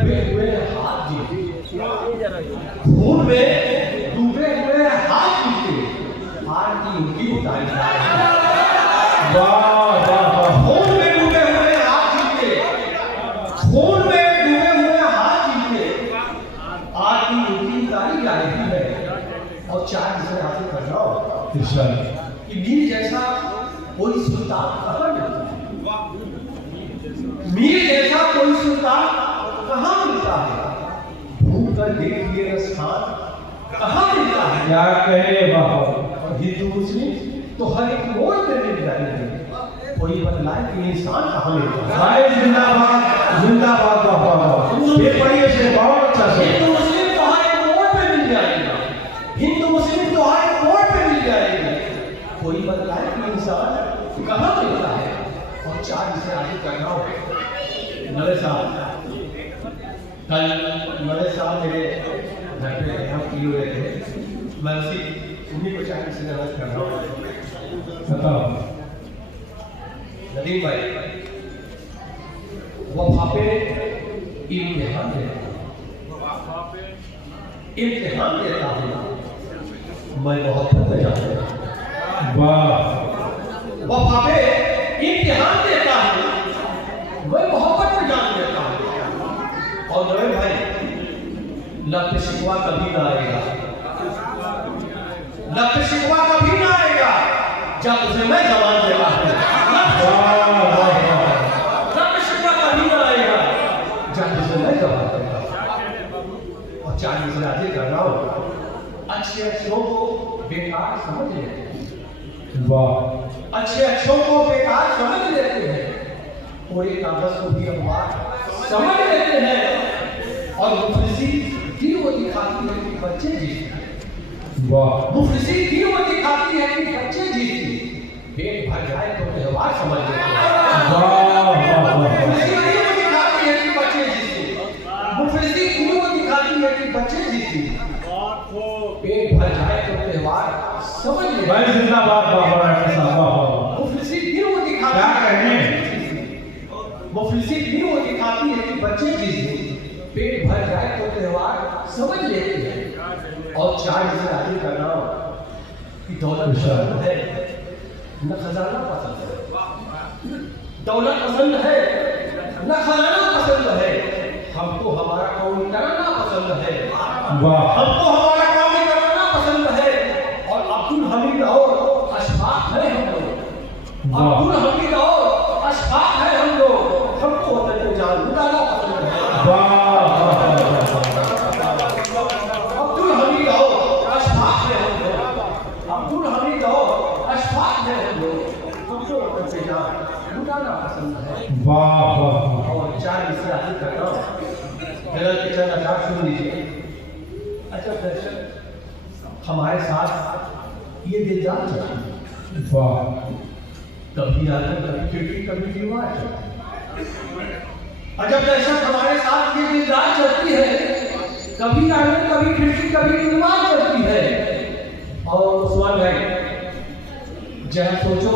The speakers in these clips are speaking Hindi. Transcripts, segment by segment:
डूबे हुए हाथ जीते, खून में डूबे हुए हाथ जीते, हार की उनकी उतारी खून में डूबे हुए हाथ जीते, खून में डूबे हुए हाथ जीते, हार की उनकी उतारी जा रही है। और चार इसे हासिल कर जाओ कि मीर जैसा कोई सुल्तान कहाँ मिलता है, मीर जैसा कोई सुल्तान कहाँ मिलता है, भूख कर देखिए स्थान कहाँ मिलता है। क्या कहे बाबा, हिंदू मुस्लिम तो हर एक मोड़ पे मिल जाएंगे, कोई बतलाए कि इंसान कहाँ मिलता है। जिंदाबाद जिंदाबाद बाबा, ये पढ़िए से बहुत अच्छा से। हिंदू मुस्लिम तो हर एक मोड़ पे मिल जाएगा, हिंदू मुस्लिम तो हर एक मोड़ पे मिल जाएंगे, कोई बतलाए कि इंसान कहाँ मिलता है। और चार इसे आगे करना हो। नवे साल कल नवे साल मेरे घर पे हम किए हुए थे, मैं उन्हीं को चार इसे गलत कर रहा हूँ। बताओ नदीम भाई, वफा पे इम्तिहान देता हूँ मैं मोहब्बत में जाता हूँ। वाह, वफा पे इम्तिहान देता हूँ मैं मोहब्बत में जान देता हूँ। और नवे भाई, लफ्ज़ शिकवा कभी ना आएगा, लफ्ज़ शिकवा कभी ना आएगा जब उसे मैं जवान देता हूँ। लफ्ज़ शिकवा कभी ना आएगा जब उसे मैं जवान देता हूँ। और चार इसे आगे कर रहा हूँ, अच्छे अच्छों को बेकार समझ लेते हैं, वाह, अच्छे अच्छों को बेकार समझ लेते हैं, पूरे कागज को भी अखबार समझ लेते हैं। और मुफलिसी की वो दिखाती है कि बच्चे जीते, वाह, मुफलिसी की वो दिखाती है कि बच्चे जीते, पेट भर जाए तो व्यवहार समझ लेते हैं। मुफलिसी की वो दिखाती है कि बच्चे जीते, मुफलिसी की वो दिखाती है कि बच्चे जीते, पेट भर जाए तो व्यवहार समझ लेते हैं। जिंदाबाद बाबा, मुफलिसी की वो दिखाती क्या है, कहने, मुफलिसी भी वो दिखाती है कि बच्चे जीते, पेट भर जाए तो त्योहार समझ लेते हैं। और चार इसे आगे करना कि दौलत पसंद है न खजाना पसंद है, दौलत पसंद है न खजाना पसंद है, हमको हमारा कौमी कराना पसंद है, हमको हमारा कौमी कराना पसंद है। और अब्दुल हमीद और अशफाक है हम लोग, अब्दुल हमीद और अशफाक है हम लोग, हमको वतन को जान लुटाना पसंद है। अब्दुल हमीद और अशफाक है हम लोग, अब्दुल हमीद और अशफाक है हम लोग, हमको वतन से जान लुटाना पसंद है। और चार इससे आगे करना गलत के चंद अशार सुन लीजिए। अच्छा दर्शक, हमारे साथ ये दिलदार चलती, कभी आगे कभी खिड़की कभी दीवार चलती। अजब दर्शक, हमारे साथ ये दिलदार चलती है, कभी आगे कभी खिड़की कभी दीवार चलती है। और उस्मान भाई जरा सोचो,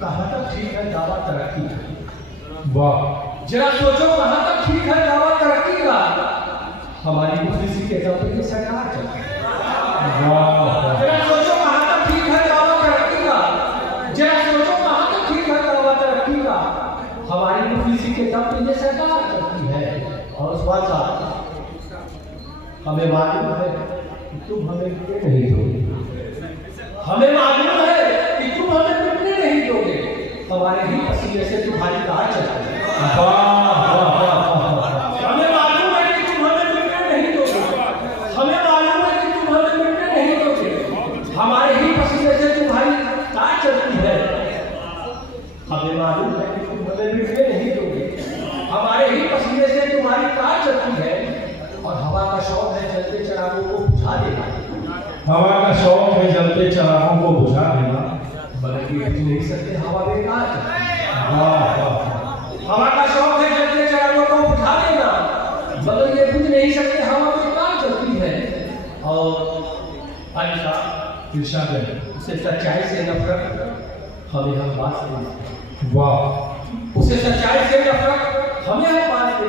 कहाँ तक ठीक है दावा तरक्की का, जरा सोचो कहाँ तक ठीक है दावा तरक्की का। हमारी मुफलिसी के दम पे सरकार चलती है। जरा सोचो कहाँ तक ठीक है दावा तरक्की का, जरा सोचो कहाँ तक ठीक है दावा तरक्की का। हमारी मुफलिसी के दम पे सरकार चलती है। और उस बात साहब, हमें मालूम है कि तुम हमें मिटने नहीं दोगे, हमें मालूम है कि तुम हमें मिटने नहीं दोगे, हमारे ही पसीने से तुम्हारी कार चलती है। हमें मालूम है कि तुम हमें मिटने नहीं दोगे, हमें मालूम है कि तुम हमें मिटने नहीं दोगे, हमारे ही पसीने से तुम्हारी कार चलती है। हमें मालूम है कि तुम हमें मिटने नहीं दोगे, हमारे ही पसीने से तुम्हारी कार चलती है। और हवा का शौक है जलते चिरागों को बुझा देना, हवा का शौक है जलते चिरागों को बुझा देना, बल्कि बुझ नहीं सकते हवा बेकार चलती है। हवा का शौक है जलते चिरागों को बुझा देना, मगर ये बुझ नहीं सकते हवा बेकार चलती है। और अनिशा इरशाद है, उसे सच्चाई से नफरत हमें हम बात से, वाह, उसे सच्चाई से नफरत हमें हम बात से,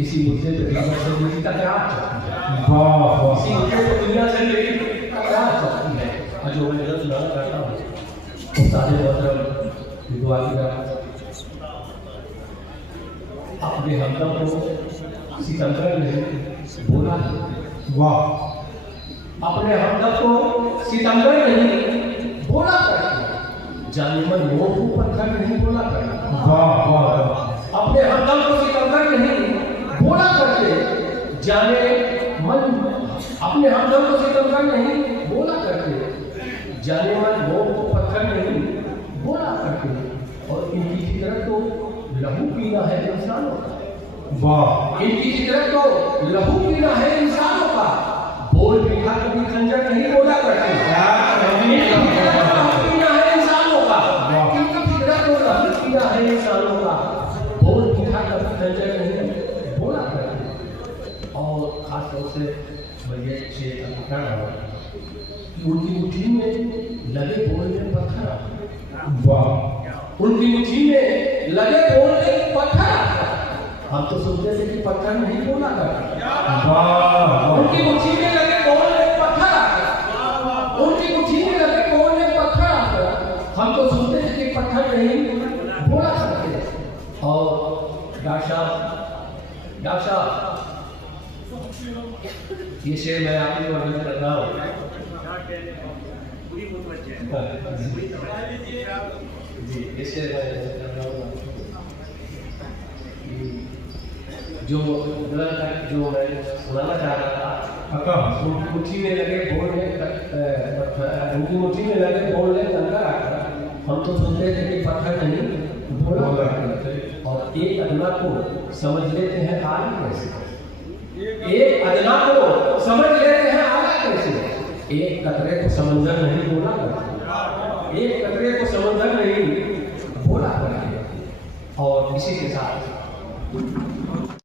इसी मुद्दे पे दुनिया से मेरी तकरार चलती है। वाह वाह इसी मुद्दे पे दुनिया से मेरी तकरार चलती है। और जो मैं गलत ना करता हूँ उस्ताद मोहतरम विद्वान अपने हमदम को सितमगर नहीं बोला। वाह अपने हमदम को सितमगर नहीं बोला करते, जाने मन मोह को पत्थर नहीं बोला करते। वाह वाह अपने हमदम को सितमगर नहीं बोला करते, जाने मन अपने हमदम को सितमगर नहीं बोला करते, जाने मन मोह को पत्थर नहीं बोला करते। और इनकी फितरत तो लहू पीना है इंसानों का। वाह इनकी फितरत तो लहू पीना है इंसानों का। बोल मीठा कभी खंजर नहीं बोला करते। इनकी फितरत तो लहू पीना है इंसानों का। इनकी फितरत तो लहू पीना है इंसानों का। बोल मीठा कभी खंजर नहीं बोला करते। और खास तौर से मैं ये शेर कह रहा हूँ कि उनकी मुट्ठी में लगे बोलने पत्थर। वाह उनकी मुट्ठी में लगे बोलने पत्थर। हम तो सोचते थे कि पत्थर नहीं बोला करता। वाह उनकी मुट्ठी में लगे बोलने पत्थर। उनकी मुट्ठी में लगे बोलने पत्थर। हम तो सोचते थे कि पत्थर नहीं बोला करते। और डॉक्टर साहब ये शेर मैं आपकी वर्णन कर रहा हूँ। जी ये शेर मैं कर रहा हूँ। जो मैं सुनाना चाह रहा था, उनकी मुट्ठी में लगे बोलने उनकी मुट्ठी में लगे बोलने कंकर हम तो सुनते थे कि पत्थर नहीं बोला करते। और एक अदना को समझ लेते हैं आला कैसे। एक अदना को समझ लेते हैं आला कैसे। एक कतरे को समंदर नहीं बोला करते। एक कतरे को समंदर नहीं बोला करते। और इसी के साथ